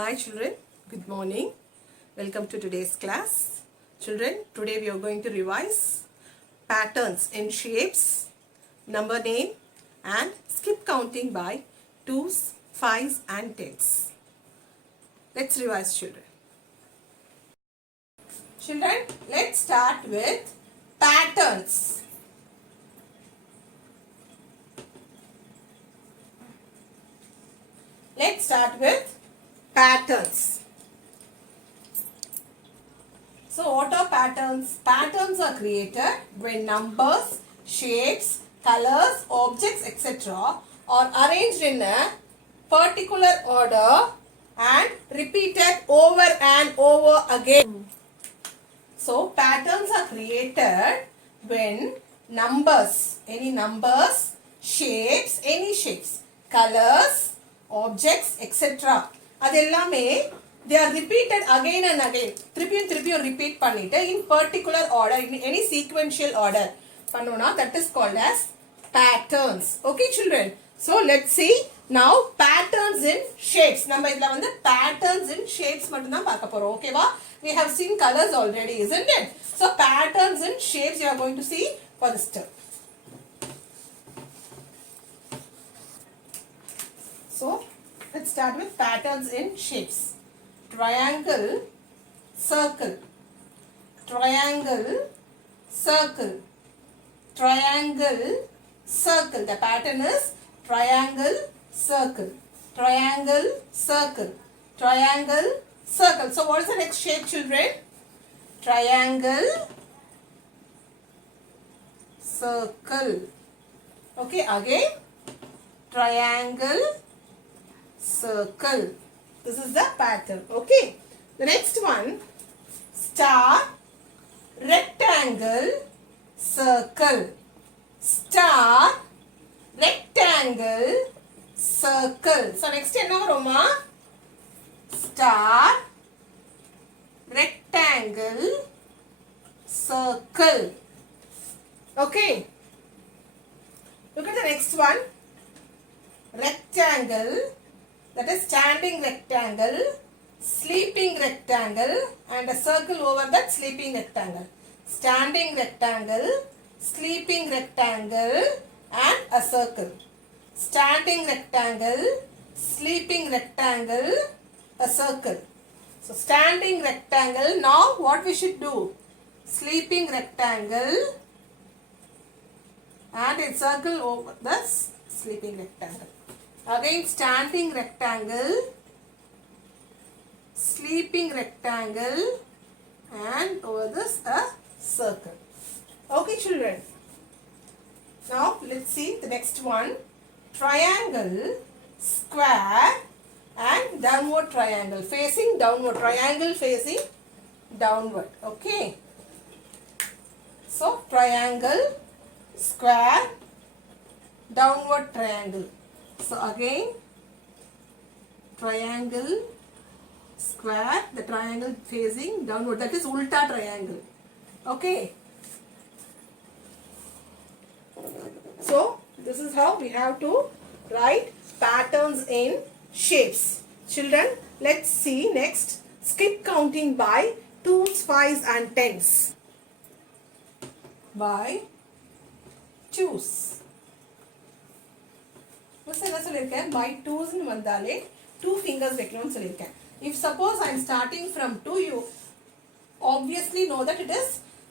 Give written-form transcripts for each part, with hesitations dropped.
Hi children, good morning. Welcome to today's class. Children, today we are going to revise patterns in shapes, number name and skip counting by 2s, 5s and 10s. Let's revise children. Children, let's start with patterns. Let's start with patterns. So what are patterns? Patterns are created when numbers, shapes, colors, objects, etc. are arranged in a particular order and repeated over and over again. So patterns are created when numbers, any numbers, shapes, any shapes, colors, objects, etc. Adellame they are repeated again and again. திருப்பியும் repeat பண்ணிட்டு in particular order, in any sequential order பண்ணோம்னா that is called as patterns. Okay children. So let's see now patterns in shapes. நம்ம இதுல வந்து patterns in shapes மட்டும் தான் பார்க்க போறோம். ஓகேவா? We have seen colors already, isn't it? So patterns in shapes you are going to see for this term. So let's start with patterns in shapes. Triangle, circle, triangle, circle, triangle, circle. The pattern is triangle, circle, triangle, circle, triangle, circle. So what is the next shape children? Triangle, circle. Okay, again triangle, circle. This is the pattern. Okay. The next one, star, rectangle, circle. Star, rectangle, circle. So next enna varuma? Star, rectangle, circle. Okay. Look at the next one. Rectangle, that is standing rectangle, sleeping rectangle and a circle over that sleeping rectangle. Standing rectangle, sleeping rectangle and a circle. Standing rectangle, sleeping rectangle, a circle. So standing rectangle, now what we should do? Sleeping rectangle and a circle over the sleeping rectangle. Again standing rectangle, sleeping rectangle and over this a circle. Okay children. Now let's see the next one. Triangle, square and downward triangle. Facing downward. Triangle facing downward. Okay. So triangle, square, downward triangle. So again triangle, square, the triangle facing downward, that is ulta triangle. Okay. So this is how we have to write patterns in shapes. Children, let's see next skip counting by 2s, 5s and 10s. By 2s. என்ன சொல்லிருக்கேன் by 2s னு வந்தாலே 2 fingers வைக்கணும்னு சொல்லிருக்கேன். If suppose I am starting from 2, you obviously know that it is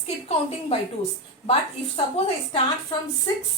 skip counting by 2s. But if suppose I start from 6,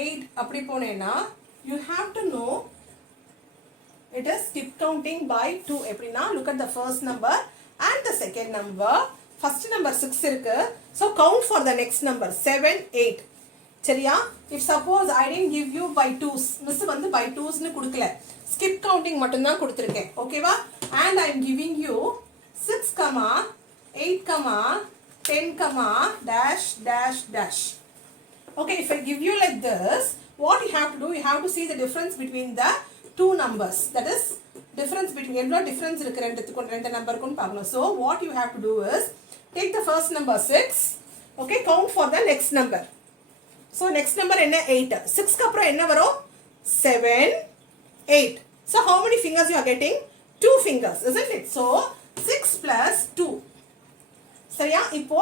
8 அப்படி போனேனா you have to know it is skip counting by 2. எப்படினா look at the first number and the second number. First number 6 இருக்கு. So count for the next number 7, 8. சரியா? If suppose I didn't give you by 2s, miss வந்து by 2s னு கொடுக்கல, skip counting மட்டும் தான் கொடுத்திருக்கேன். ஓகேவா? And I am giving you 6, 8, 10, dash, dash, dash. Okay, if I give you like this, what you have to do, you have to see the difference between the two numbers. That is difference between எவ்வளோ difference இருக்கு ரெண்டு நம்பருக்கும் பார்க்கணும். So what you have to do is take the first number 6. Okay, count for the next number. So next number என்ன 8. 6 க்கு அப்புறம் என்ன வரும்? 7, 8. So how many fingers you are getting? 2 fingers, isn't it? So 6 plus 2. சரியா? இப்போ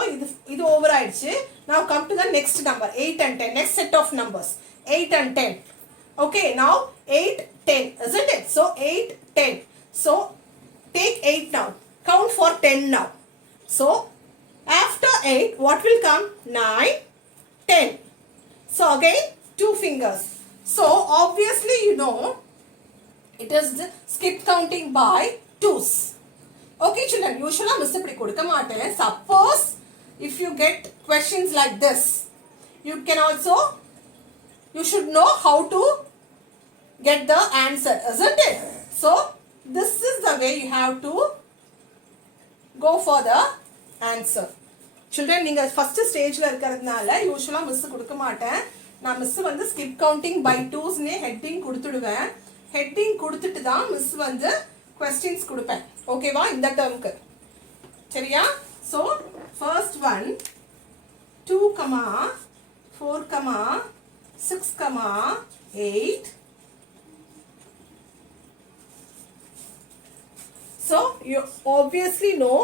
இது over ஆயிடுச்சு. Now come to the next number, 8 and 10. Next set of numbers, 8 and 10. Okay, now 8, 10, isn't it? So 8, 10. So take 8 now. Count for 10 now. So after 8, what will come? 9, 10. So again, 2 fingers. So obviously you know it is the skip counting by 2s. Okay children, usually miss இப்படி கொடுக்க மாட்டேன். Suppose if you get questions like this, you can also, you should know how to get the answer, isn't it? So this is the way you have to go for the answer. Children, நீங்க first stageல இருக்கிறதுனால usually miss கொடுக்க மாட்டேன். நான் miss வந்து skip counting by 2s னே heading கொடுத்துடுவேன். heading கொடுத்துட்டு தான் miss வந்து questions கொடுப்பேன். ஓகேவா? இந்த டேர்ம்க்கு சரியா? So first one 2, 4, 6, 8. So you obviously know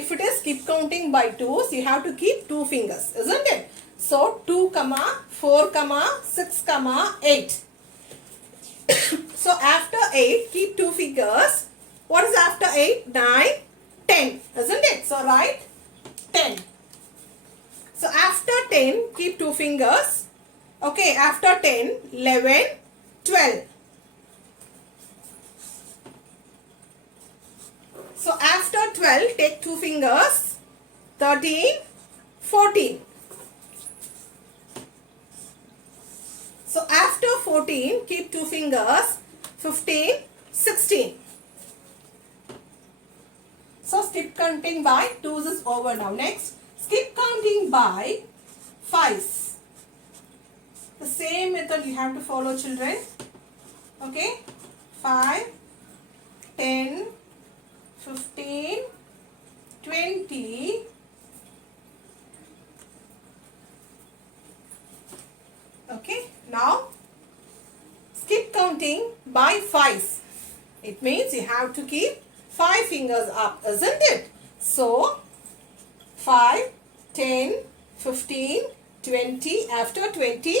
if it is skip counting by 2s, you have to keep 2 fingers, isn't it? So 2, 4, 6, 8. So after 8, keep 2 fingers. What is after 8? 9, 10, isn't it? So write 10. So after 10, keep 2 fingers. Okay, after 10, 11, 12. So after 12, take 2 fingers. 13, 14. So after 14, keep 2 fingers. 15, 16. So skip counting by 2s is over now. Next, skip counting by 5s. The same method you have to follow, children. Okay, 5, 10, 15, 20, okay. Now skip counting by 5s. It means you have to keep 5 fingers up, isn't it? So 5, 10, 15, 20. After 20,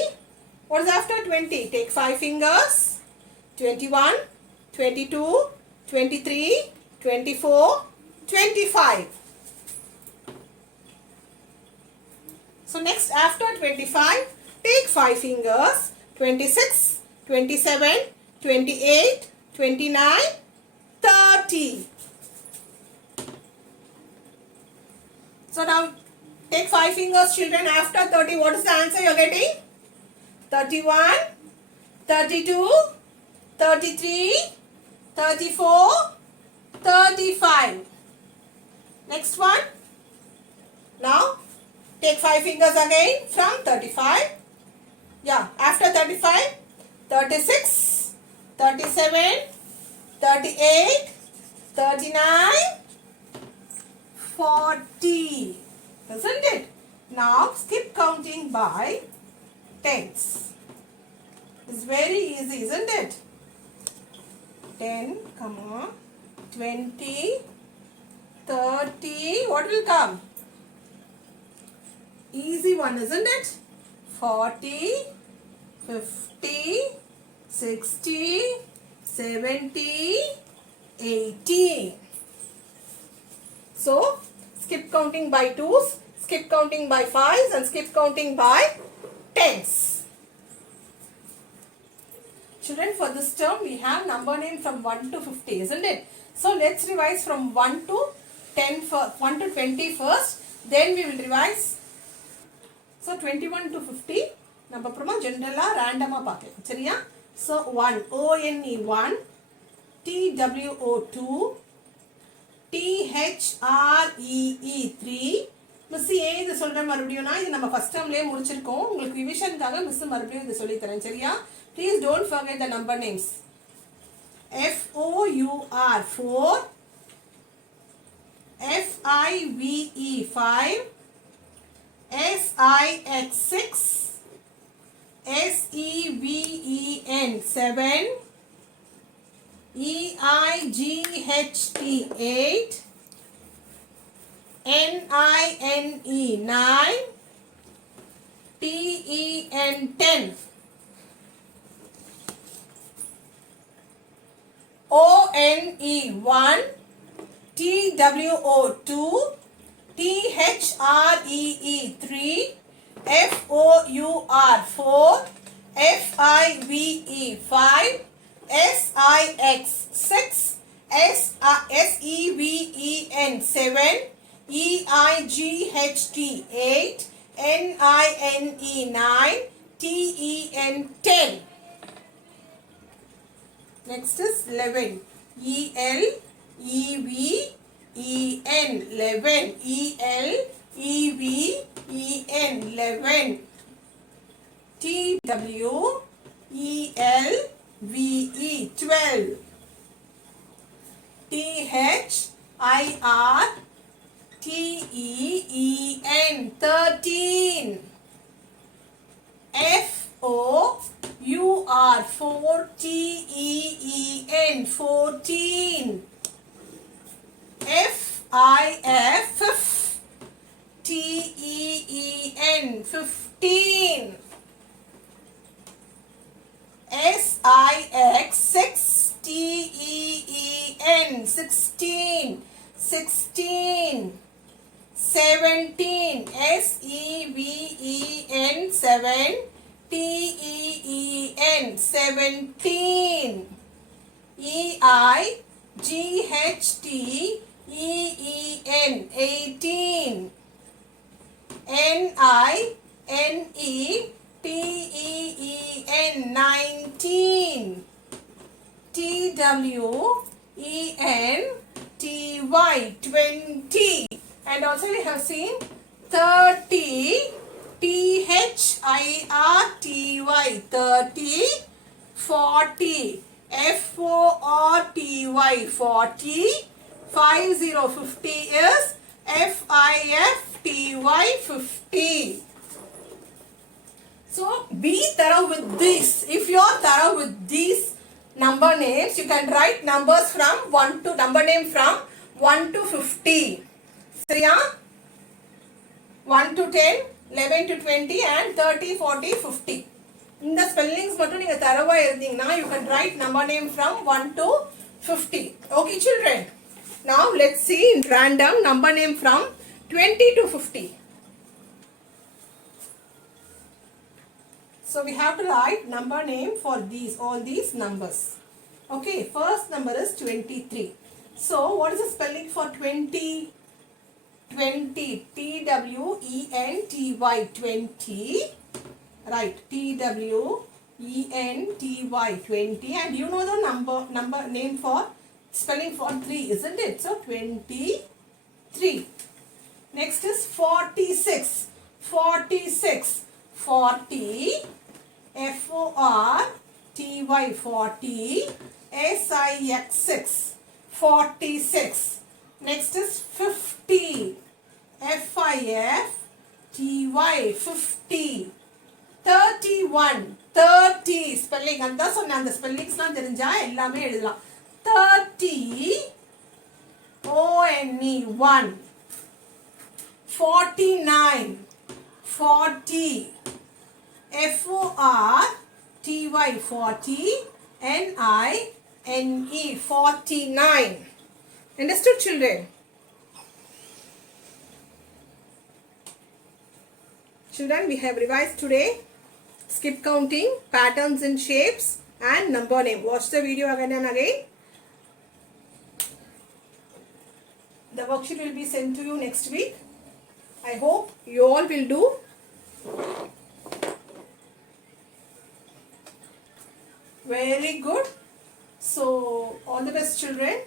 what is after 20? Take 5 fingers. 21, 22, 23, 24, 25. So next, after 25, take 5 fingers. 26, 27, 28, 29, 30. So now take 5 fingers, children. After 30, what is the answer you are getting? 31, 32, 33, 34, 35. Next one. Now take 5 fingers again from 35. Yeah, after 35, 36, 37, 38, 39, 40. Isn't it? Now skip counting by 10s. It's very easy, isn't it? 10, 20, 30. What will come? Easy one, isn't it? 40, 50, 60, 70, 80. So skip counting by 2s, skip counting by 5s, and skip counting by 10s. Children, for this term we have number name from 1 to 50, isn't it? So let's revise from 1 to 10 for 1 to 20 first, then we will revise. So 21 to 50 நம்ம அப்புறமா ஜெனரலா ரேண்டமா பார்க்கலாம் சரியா? So 1 ONE 1, TWO 2, THREE 3. Miss ஏன் இது சொல்றேன் மறுபடியும்னா இது நம்ம ஃபர்ஸ்ட் டர்ம்லயே முடிச்சிருக்கோம். உங்களுக்கு ரிவிஷனுக்காக மிஸ் மறுபடியும் இது சொல்லி தரேன் சரியா? Please don't forget the number names. FOUR 4, FIVE 5, SIX 6, SEVEN 7, EIGHT 8, NINE 9, TEN 10, ONE 1, TWO 2, THREE 3, FOUR 4, FIVE 5, SIX 6, SEVEN 7, EIGHT 8, NINE 9, TEN 10. Next is 11. ELEVEN 11. ELEVEN 11. TWELVE 12. THIRTEN 13. FOUR 14 14. FIFTEN 15. SIX 6TEN 16 16. 17. SEVEN 7, TEEN 17. EIGHT EEN 18. NINE TEEN 19. TWEN TY 20. And also we have seen 30. THIRTY 30. 40. FORTY 40. 50 50 is FIFTY 50. So be thorough with this. If you are thorough with these number names, you can write numbers from 1 to number name from 1 to 50. சரியா? 1 to 10, 11 to 20 and 30, 40, 50. இந்த spellings மட்டும் நீங்க தரவா இருந்தீங்கன்னா you can write number name from 1 to 50. Okay children. Now let's see in random number name from 20 to 50. So we have to write number name for all these numbers. Okay, first number is 23. So what is the spelling for 20? 20. TWENTY 20. Right, TWENTY 20. And you know the number name for spelling for 3, isn't it? So 23. Next is 46. 46. 40. FORTY 40. SIX 6. 46. Next is 50. FIFTY 50. 31. 30. Spelling and thus on the spellings na therinja ellame எழுதலாம். 30. ONE 1. 49. 40. FORTY 40. NINE 49. Understood children? Children, we have revised today skip counting, patterns and shapes and number name. Watch the video again and again. The worksheet will be sent to you next week. I hope you all will do very good. So all the best children.